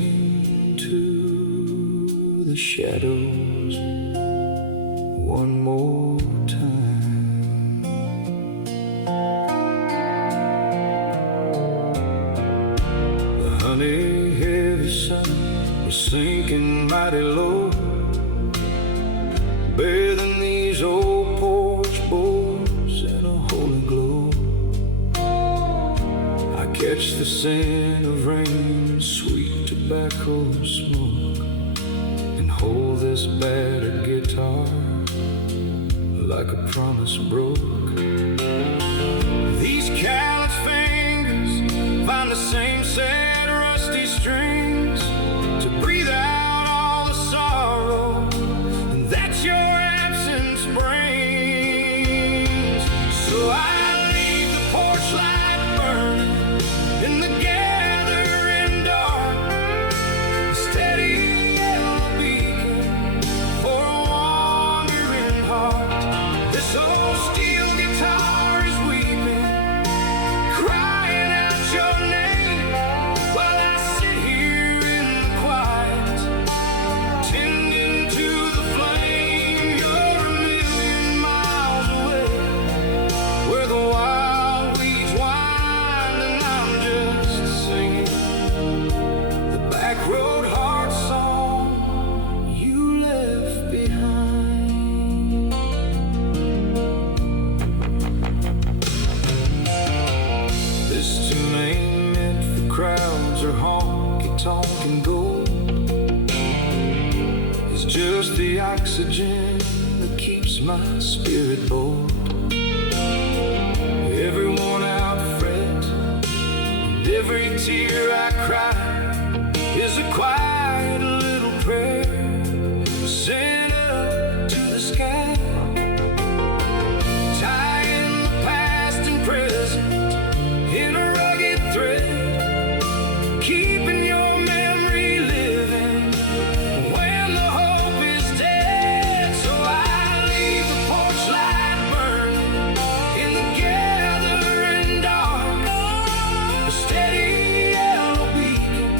into the shadows one more time. The honey heavy sun was sinking mighty low, bathing these old porch boards in a holy glow. I catch the scent of rain, sweet tobacco smoke, and hold this battered guitar like a promise broke. These callous fingers find the same sad rusty strings to breathe out all the sorrow, and that's your absence brings. So I leave the porch light burning in the gathering dark, a steady yellow beacon for a wandering heart. This old steel guitar is weeping, crying out your name, while I sit here in the quiet, tending to the flame. You're a million miles away, where the wild weeds wind, and I'm just singing the backroad heart song you left behind. This tune ain't meant for crowds or honky-tonk and gold. It's just the oxygen that keeps my spirit bold. Every worn out fret and every tear I cry is a quiet little prayer sent up to the sky, tying the past and present in a rugged thread, keeping your memory living when the hope is dead. So I leave the porch light burning in the gathering dark, a steady yellow beacon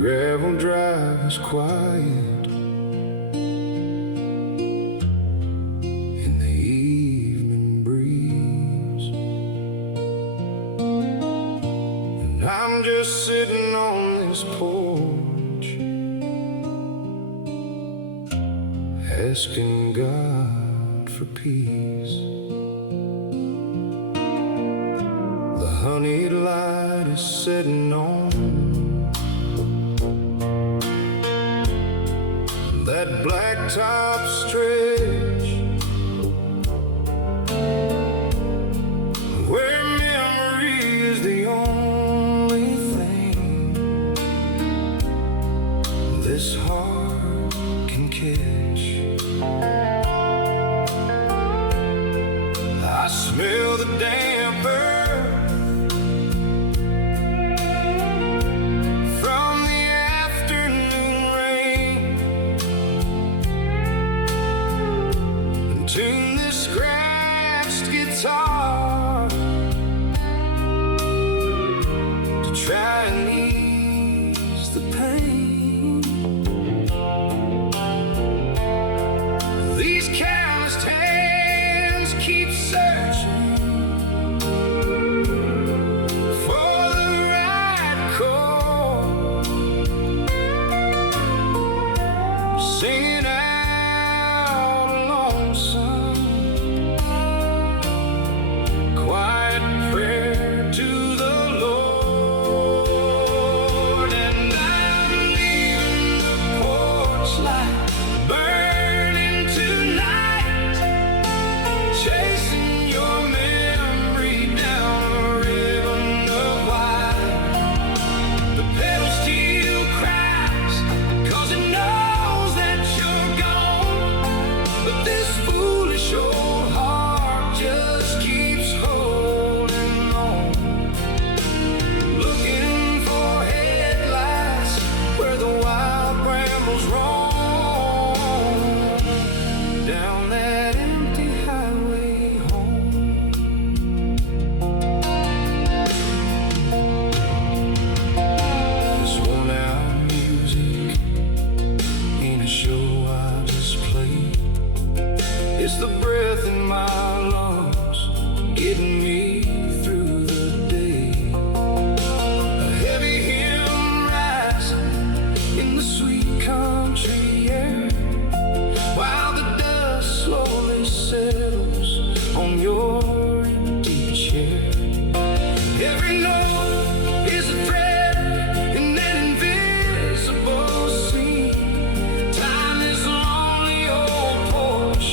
gravel drive is quiet in the evening breeze, and I'm just sitting on this porch asking God for peace. The honeyed light is setting on that blacktop stretch where memory is the only thing this heart can catch. I smell the damper tune this scratched guitar to try and ease the pain. These calloused hands keep searching for the right chord, singing out Lonesome, quiet prayer to the Lord. And I'm leaving the porch light burning tonight, chasing your memory down a ribbon of white. The pedal steel cries 'cause it knows that you're gone, but this foolish old heart just keeps holding on, looking for headlights where the wild brambles roam, down that empty highway home. This worn out music ain't a show I just play. It's the breath in my lungs getting me through the day. A heavy hymn rising in the sweet country air, while the dust slowly settles on your empty chair. Every note is a thread in that invisible sea. Time is lonely old porch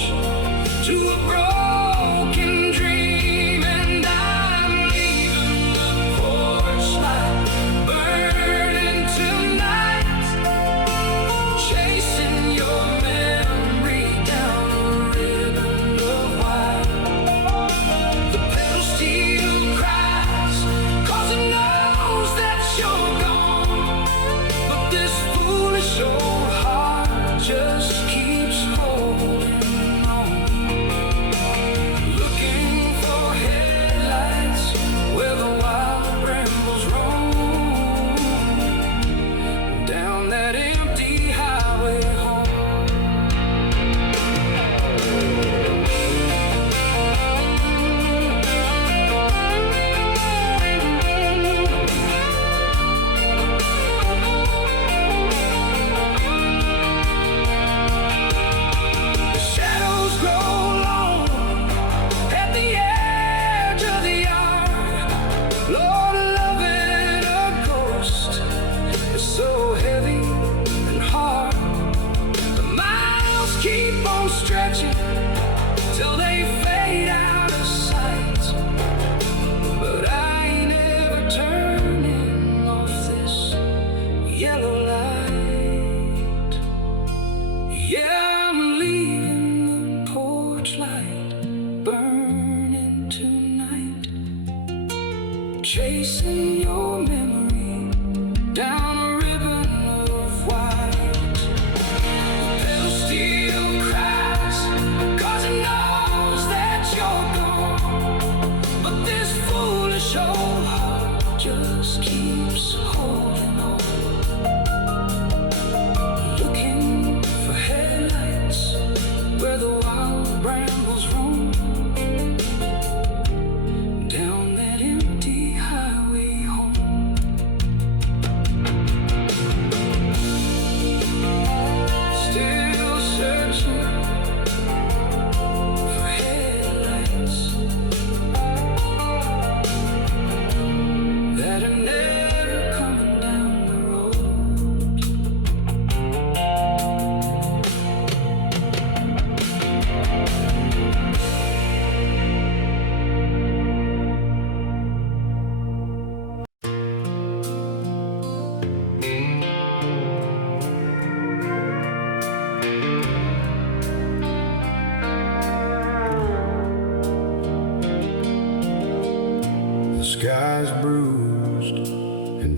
to a broken dream, and I'm leaving the porch light burning tonight, chasing your memory down a ribbon of white. The pedal steel cries 'cause it knows that you're gone, but this foolish old heart just keeps holding on, looking for headlights where the wild brambles roam, down that empty highway home. The shadows grow long at the edge of the yard. Lord, loving a ghost is so heavy and hard. The miles keep on stretching till they fade out of sight, but I ain't ever turning off this yellow light. Yeah, I'm leaving the porch light burning tonight, chasing your memory down a ribbon of white. The pedal steel cries 'cause it knows that you're gone, but this foolish old heart just keeps holding on,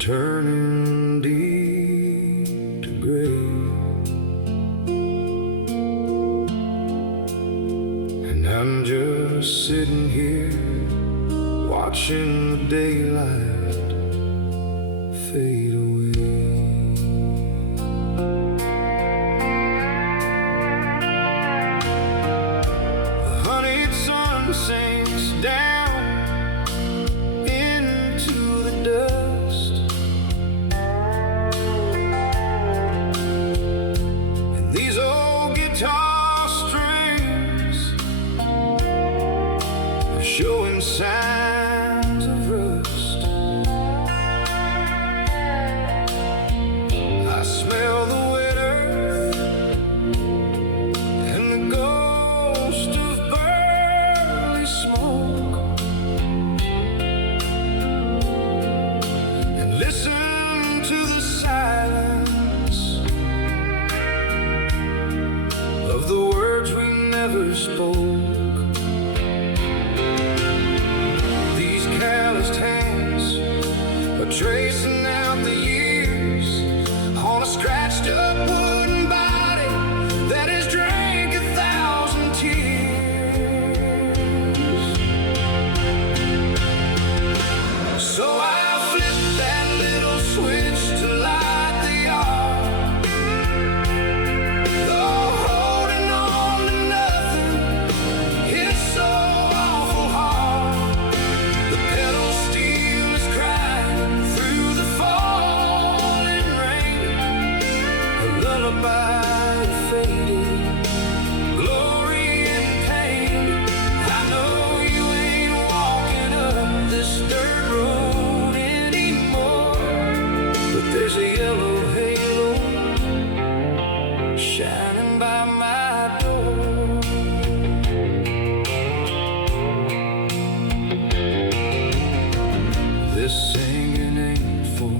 turning deep to gray. And I'm just sitting here watching the daylight fade away. The honeyed sun sinks down into the dust, and these old guitar strings are showing signs of rust. I smell the wet earth and the ghost of burly smoke, and listen to the silence of the words we never spoke. These calloused hands are tracing out the years on a scratched up wooden body that has drank 1,000 tears. So I flip that little switch to light the yard, though holding on to nothing is so awful hard. The pedal steel is crying through the falling rain, a lullaby faded, glory and pain. I know you ain't walking up this dirt road anymore, but there's a yellow halo shining by my door. This singing ain't for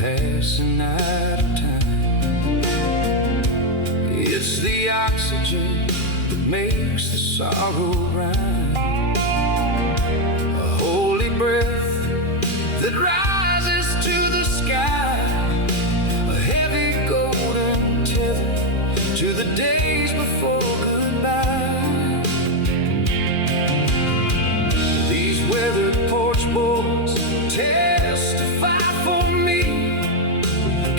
passing out of time. It's the oxygen that makes the sorrow rhyme. A holy breath that rises to the sky, a heavy golden tether to the days before goodbye. These weathered porch boards testify for me,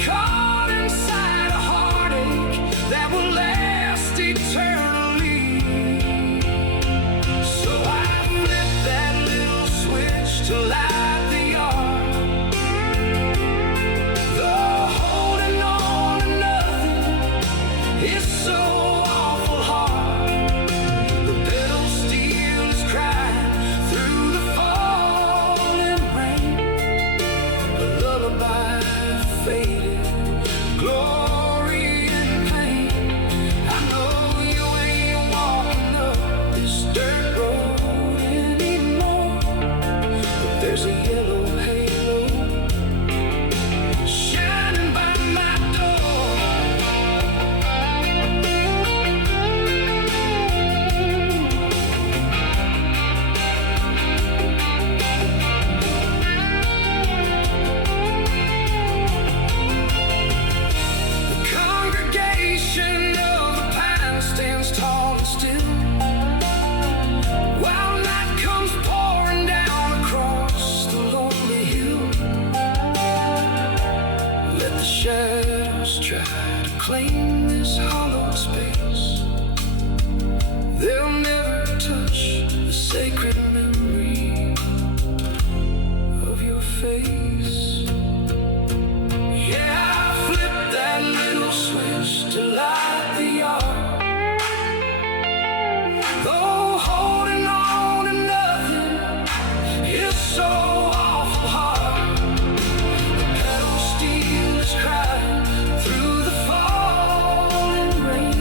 caught inside a heartache that will last eternally. So I flip that little switch to light the yard, though holding on to nothing is so awful hard. The pedal steel is crying through the falling rain, a lullaby faded, glory and pain. I know you ain't walking up this dirt road anymore, but there's a yellow halo shining by my door. The congregation of the pine stands tall and still, while night comes pouring down across the lonely hill. Let the shadows try to claim this hollowed space. They'll never touch the sacred memory of your face. Yeah, I flip that little switch to light the yard, though holding on to nothing is so awful hard. The pedal steel is crying through the falling rain,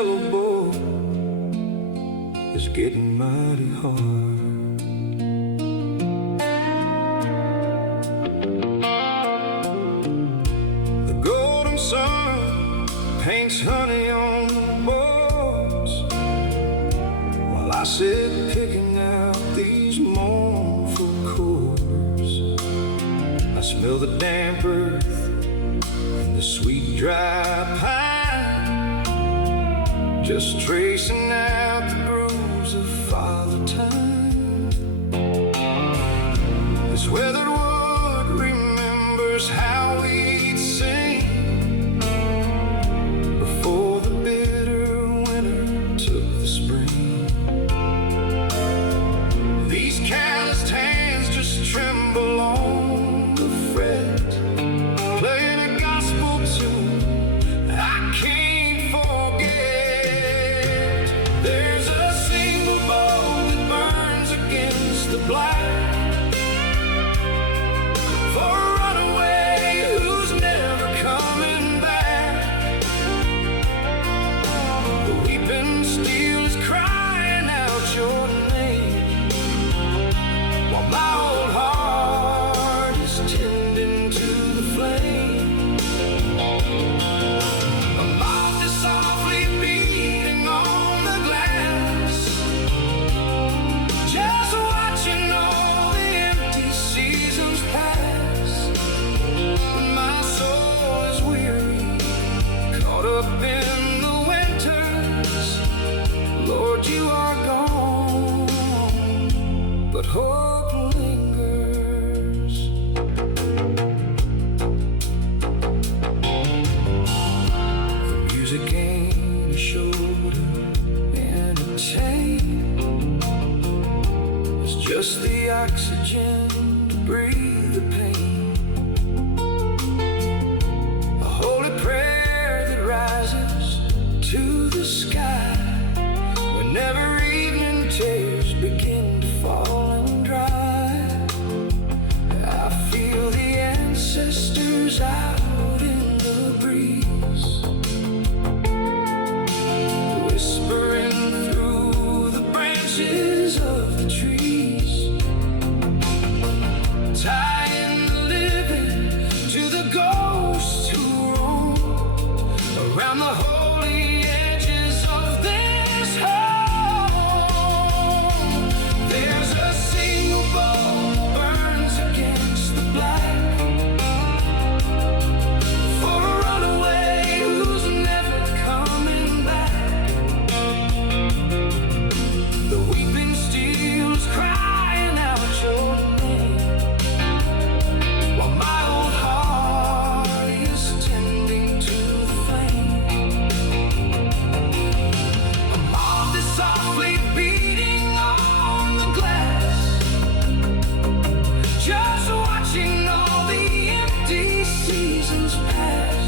sailboat is getting mighty hard. The golden sun paints honey on the boards, while I sit picking out these mournful chords. I smell the damp earth and the sweet dry pine, just tracing out the grooves of Father Time. This weathered wood remembers how we'd sing before the bitter winter took the spring. These calloused hands just tremble on the fret, playing a gospel tune I can't forget. There's a single bow that burns against the black, for a runaway who's never coming back. The weeping steel is crying out your name, while my old heart is tending to the flame. A moth is softly beating on the glass, just watching all the empty seasons pass. When my soul is weary, caught up in the winters, Lord, you are gone, but hope lingers. The music ain't a shoulder and a chain, it's just the oxygen to breathe the pain. A holy prayer that rises to the sky whenever evening tears begin to fall and dry. I feel the ancestors out in the breeze, whispering through the branches of the trees, tying the living to the ghosts who roam around the holy edges of this home. There's a single bow burns against the black, for a runaway who's never coming back. The weeping steel is crying out your name, while my old heart is tending to the flame. A moth is softly beating on the glass, just watching all the empty seasons pass.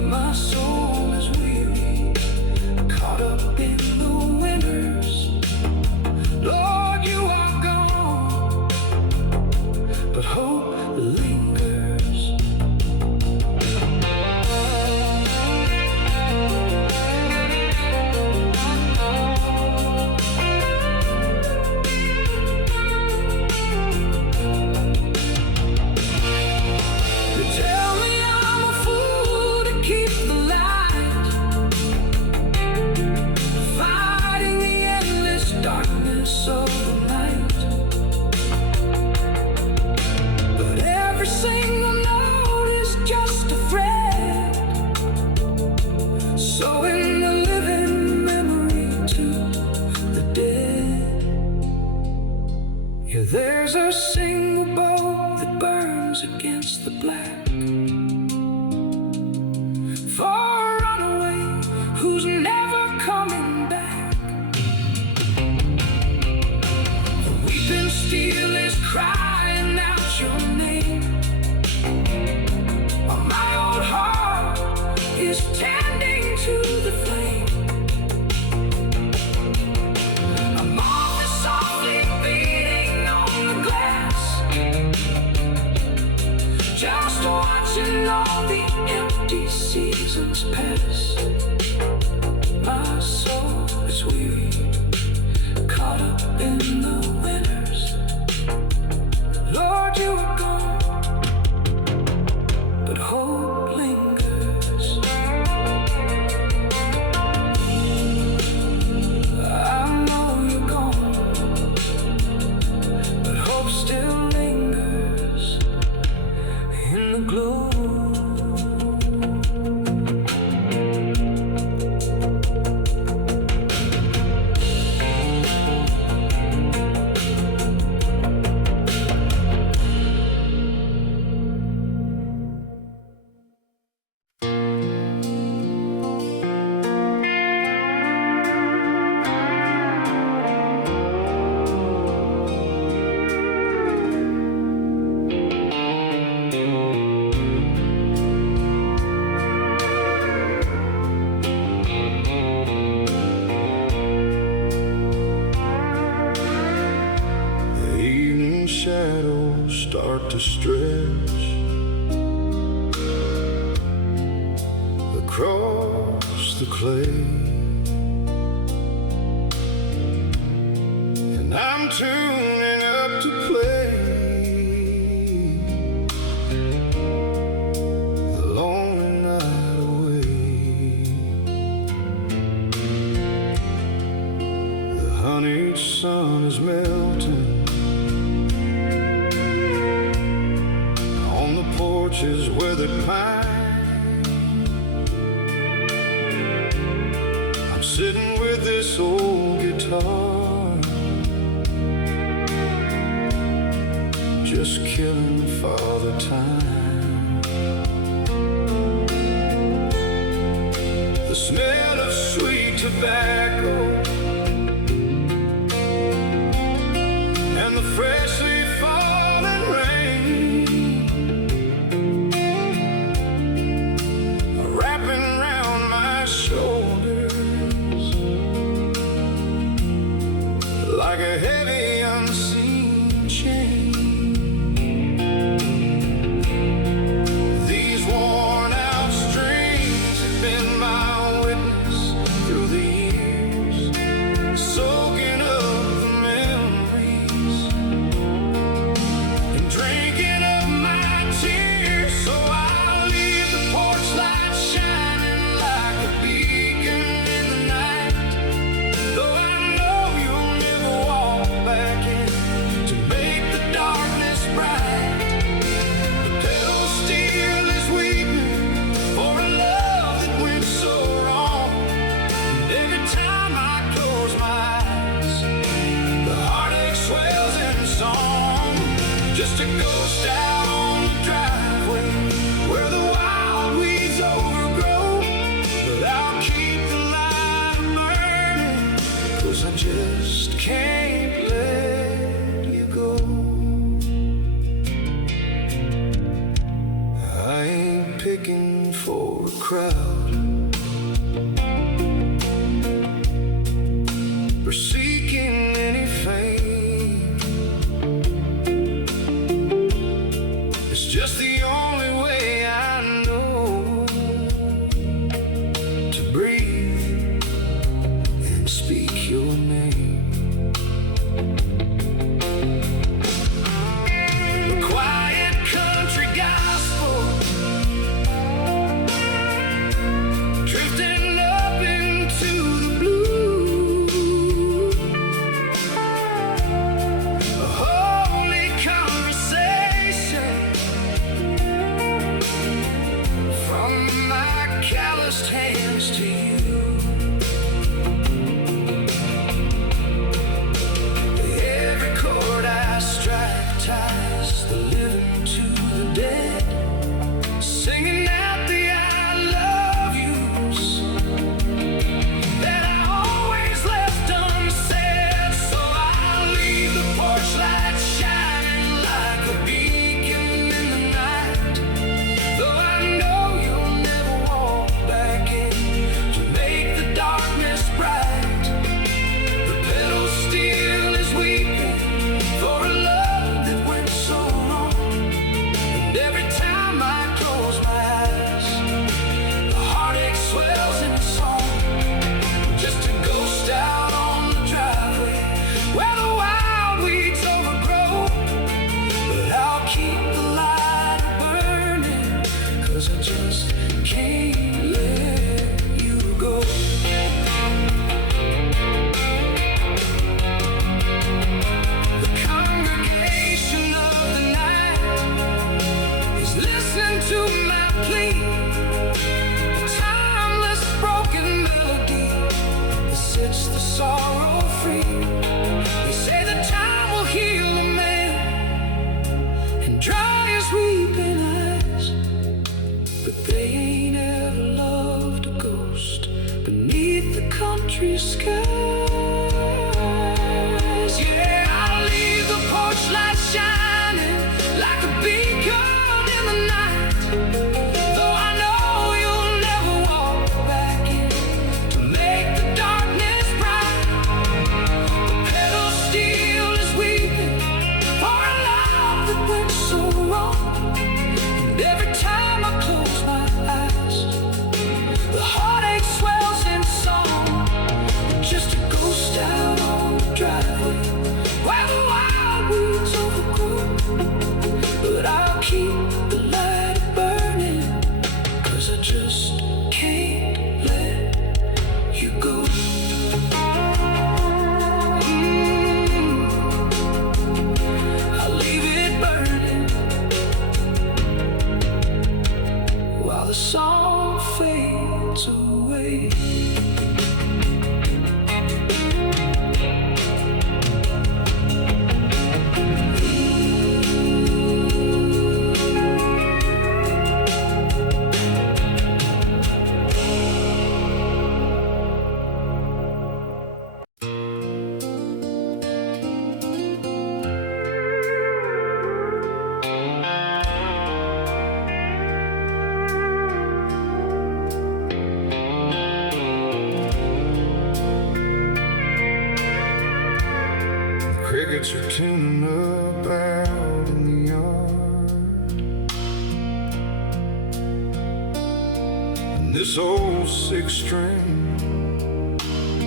My soul is weary, caught up in the winters. Lord, you are gone, but hope lingers. They tell me I'm a fool to keep the light, fighting the endless darkness of the night. But every single note is just a thread, sewing the living memory to the dead. Yeah, there's a single bow that burns against the black, for a runaway who's never coming back. The weeping steel is crying out your name, while my old heart is tending to the flame. A moth is softly beating on the glass, just watching all the the empty seasons pass. My soul is weary, caught up in the winters. Lord, you are gone, but hope lingers. I know you're gone, but hope still lingers in the glow. Shadows start to stretch across the clay, and I'm tuning up to play the lonely night away. The honeyed sun is melting Porch's weathered pine. I'm sitting with this old guitar, just killing Father Time. The smell of sweet tobacco and the freshly fallen rain like a heavy unseen chain. These worn out strings have been my witness through the years, soaking up the memories and drinking up my tears. So I'll leave the porch light shining like a beacon in the night, though I know you'll never walk back in to make the darkness bright. The pedal steel is weeping for a love that went so wrong, and every time I close my eyes, the heartache swells in song. Just a ghost out on the driveway where the wild weeds overgrow, but I'll keep the light burning, 'cause I just can't let you go. I ain't picking for a crowd or seeking any fame. It's just the only way I know to breathe and speak your name. The quiet country gospel drifting up into the blue, a holy conversation from my calloused hands to you. Every chord I strike ties the living to the dead, singing out the I love yous that I always left unsaid. So I'll leave the porch light shining like a beacon in the night, though I know you'll never walk back in to can't let you go. The congregation of the night is listening to my plea. A timeless broken melody that sets the sorrow free. They say that time will heal a man and dry his weeping eyes, but they ain't ever loved a ghost beneath the country skies. Yeah, I'll leave the porch light shining like a beacon in the night, though I know you'll never walk back in to make the darkness bright. The pedal steel is weeping for a love that went so wrong, and every time I close my eyes, the heartache swells in song. Just a ghost out on the driveway where the wild weeds overgrow. But I'll keep the light burning, 'cause I just can't let you go. I'll leave it burning while the song fades away. Crickets are tuning up out in the yard, and this old six string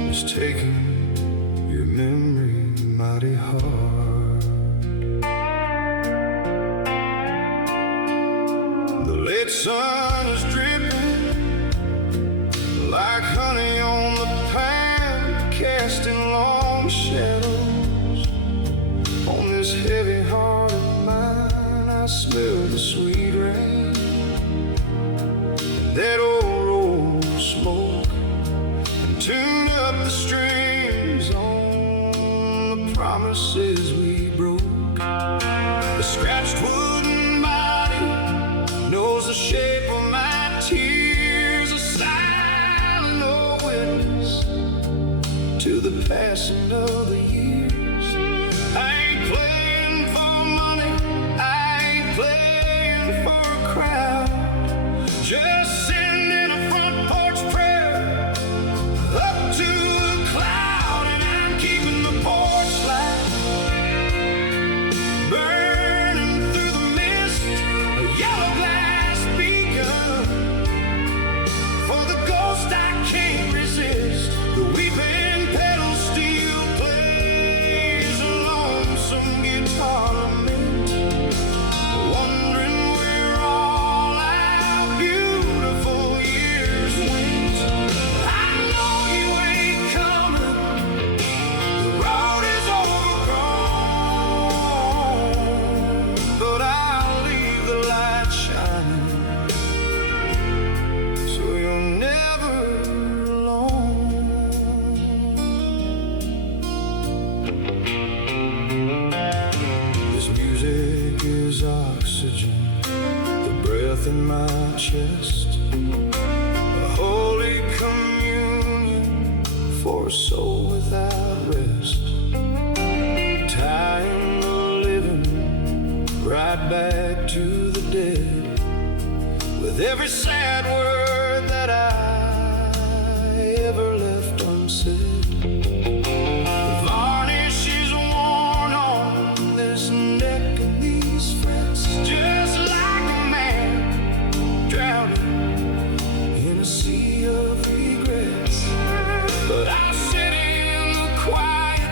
is taking your memory mighty hard. The late sun is dripping like honey on the pan, casting long shadows on this heavy heart of mine. I smell the sweet rain, that old road smoke, and tune up the strings on the promises we broke. The scratched wooden body knows the shape of my tears, a silent old witness to the passing of the years. I ain't playing for money, I ain't playing for a crowd, just sending a front porch prayer up to the cloud. And I'm keeping the porch light burning through the mist, a yellow glass beacon for the ghost I can't resist. The weeping pedal steel plays a lonesome guitar lament, wondering where all our beautiful years went. I know you ain't coming, the road is overgrown, but I'll leave the light shining so you're never alone. This music is oxygen, the breath in my chest, a holy communion for a soul without rest, tying the living right back to the dead, with every sad word that I ever left unsaid. The varnish is worn on this neck and these frets, just like a man drowning in a sea of regrets. But I sit in the quiet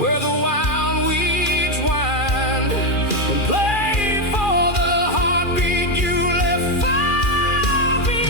where the wild weeds wind and play for the heartbeat you left far behind.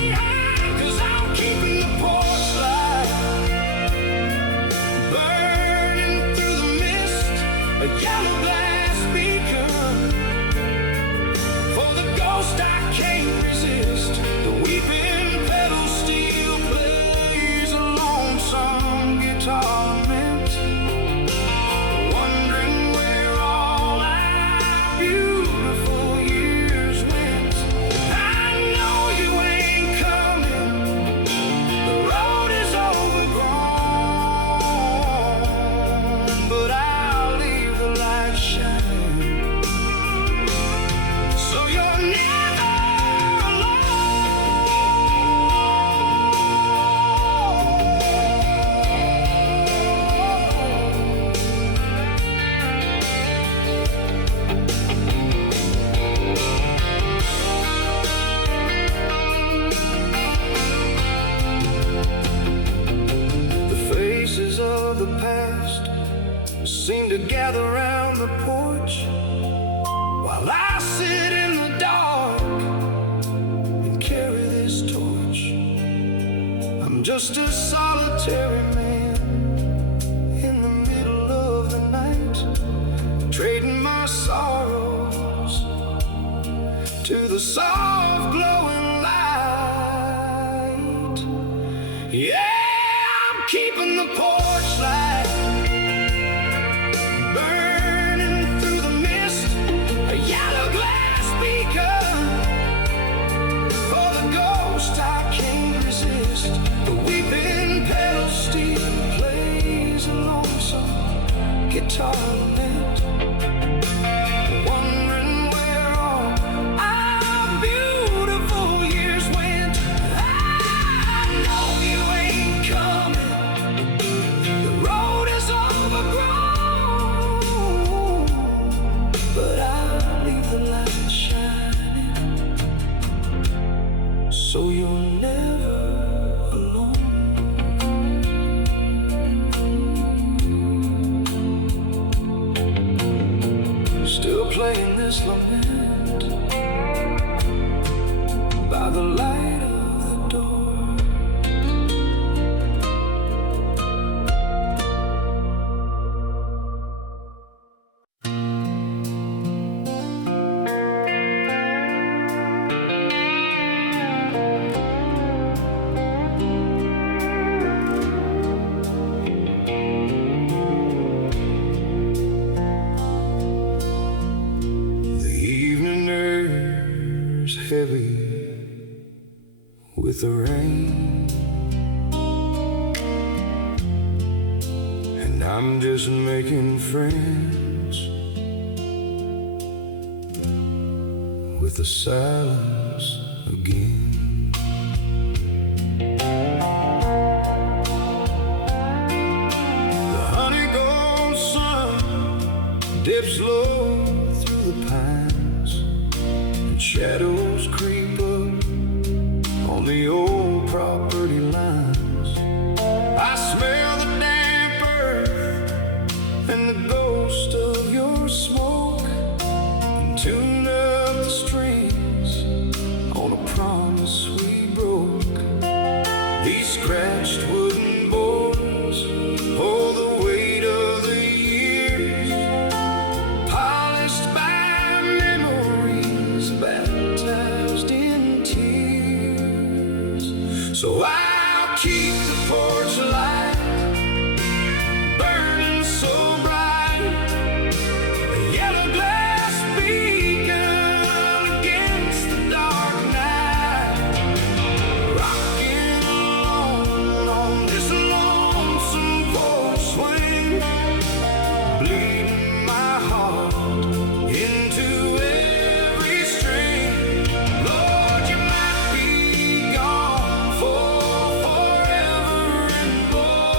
gather round the porch while I sit in the dark and carry this torch. I'm just a solitary man in the middle of the night, trading my sorrows to the soft glowing light. Yeah, I'm keeping the porch light burning through the mist, a yellow glass beacon for the ghost I can't resist. The weeping pedal steel plays a lonesome guitar lament, wondering where all our beautiful years went. I know you ain't coming, the road is overgrown, but I'll leave the light shining so you're never alone. Still playing this lament by the light of the door. The evening air's heavy with the rain, and I'm just making friends with the silence again. The honeycomb sun dips low through the pines, and shadows creep up on the old property lines. I smell the damp earth and the ghost of your smoke, and tune up the strings on a promise we broke. These scratched wooden boards hold the weight of the years, polished by memories baptized in tears. So I'll keep the porch light burning so bright, a yellow glass beacon against the dark night, rocking alone on this lonesome porch swing, bleeding my heart into every string. Lord, you might be gone for forever and more,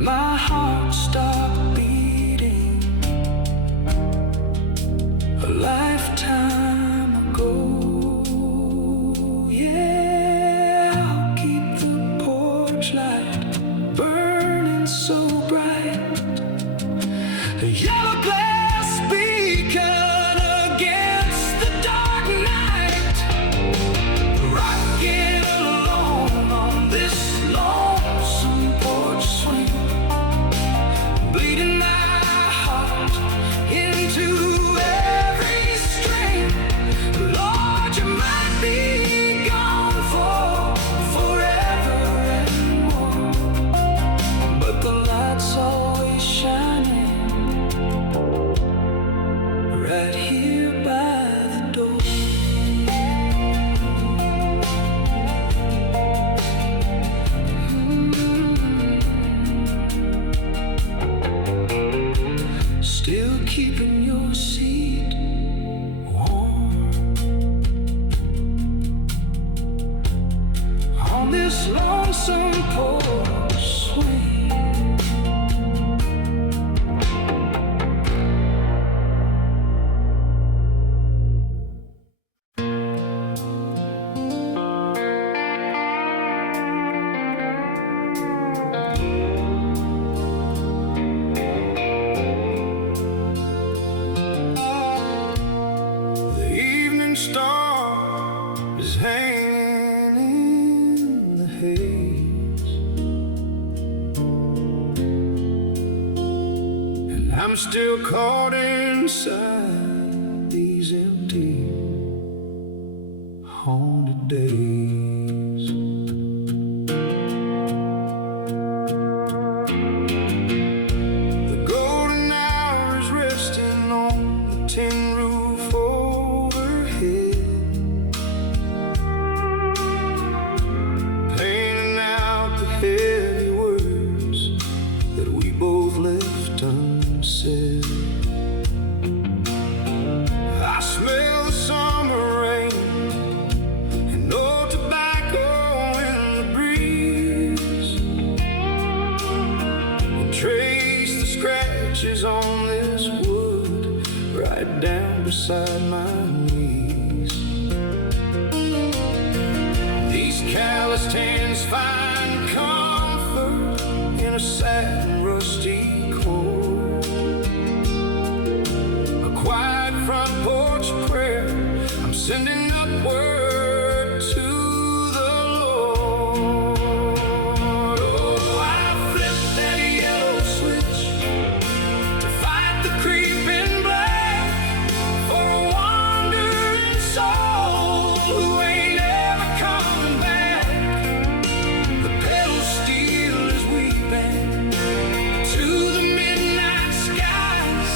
my heart stopped beating a lifetime ago. Yeah, I'll keep the porch light burning so bright. A yellow glass beacon against the dark night. Rocking alone on this lonesome porch swing, bleeding my heart into every string. Lord, you might be gone for forever and more, but the light's always shining right here by the door. Still keeping your seat warm on this lonesome porch swing. The evening star is hanging in the haze, and I'm still caught inside these empty, haunted days. The golden hour is resting on the tin roof overhead, painting out the heavy words that we both left unsaid. I smell the summer rain and old tobacco in the breeze, and trace the scratches on this wood right down beside my knees. These calloused hands find comfort in a satin rusty cord, a quiet front porch prayer I'm sending upward to the Lord. Oh, I flipped that yellow switch to fight the creeping black for a wandering soul who ain't ever coming back. The pedal steel is weeping to the midnight skies,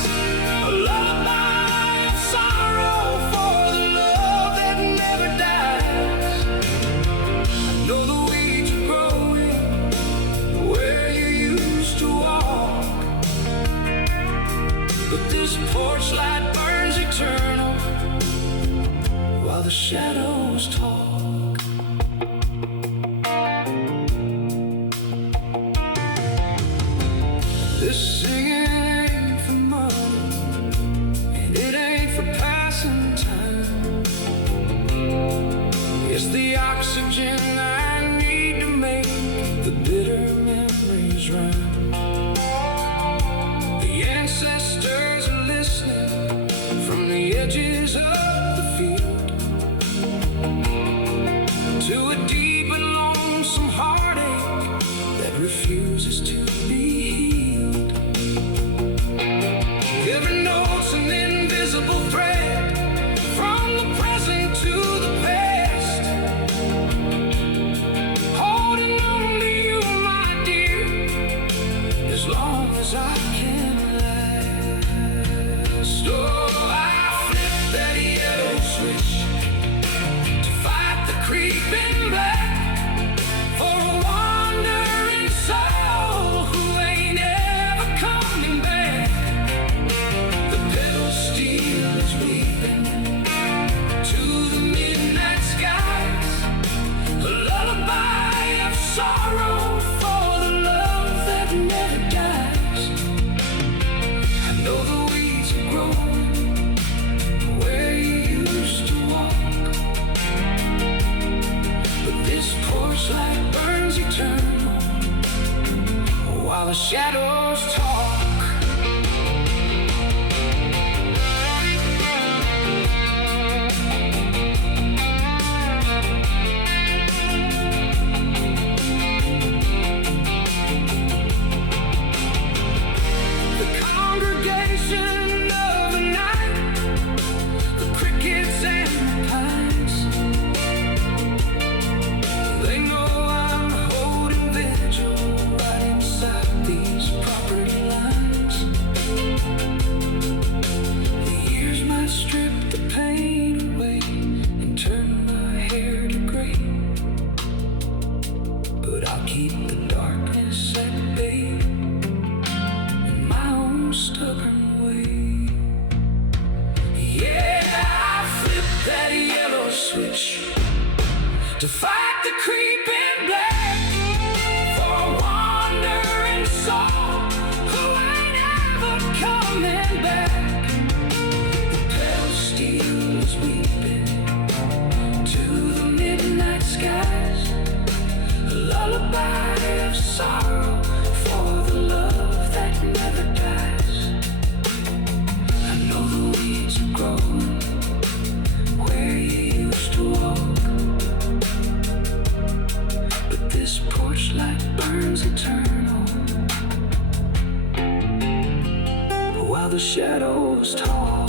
a lullaby of sorrow for the love that never dies. I know the weeds are growing where you used to walk, but this porch light burns eternal while the shadows talk. This singing ain't for money, and it ain't for passing time. It's the oxygen I need to make the bitter memories run. The ancestors are listening from the edges of the field to a deep and lonesome heartache that refuses to be healed. Every note's an invisible thread from the present to the past, holding on to you, my dear, as long as I can last. Oh, I flipped that yellow switch to fight the creeping black for a wandering soul who ain't ever coming back. The pedal steel is weeping to the midnight skies, a lullaby of sorrow for the love that never shadows talk. The congregation of the night, the crickets and the pines, they know I'm holding vigil right inside these property lines. The years might strip the pain away and turn my hair to gray, but I'll keep the darkness at bay in my own stubborn way. Yeah, I flipped that yellow switch to fight the creeping black for a wandering soul who ain't ever coming back. The pale steel is weeping to the midnight skies, a lullaby of sorrow for the love that never dies. I know the weeds are growing where you used to walk, but this porch light burns eternal while the shadows talk.